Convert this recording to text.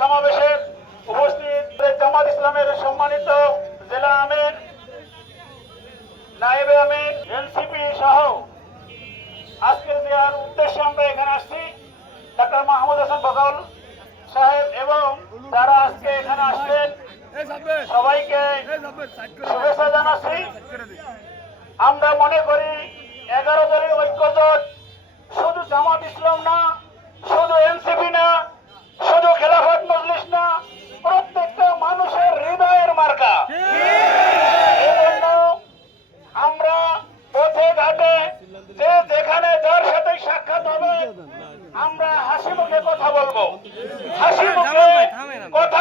সমাবেশে উপস্থিত জামাত ইসলামের সম্মানিত জেলা আমির, নায়েবে আমির, এনসিপি সহ আজকে দেওয়ার উদ্দেশ্যে আমরা এখানে আসছি। ডাক্তার মাহমুদ হাসান বকাউল সাহেব এবং যারা আজকে এখানে আসছেন সবাইকে শুভেচ্ছা জানাচ্ছি। আমরা মনে করি 11 দলের ঐক্যজোট শুধু জামাত ইসলাম না, শুধু এনসিপি না, শুধু খেলাফত মজলিস না, প্রত্যেকটা মানুষের হৃদয়ের মার্কা। এজন্য আমরা পথে ঘাটে যে যেখানে যার সাথে সাক্ষাৎ হবে আমরা হাসি মুখে কথা বলবো, হাসি মুখে কথা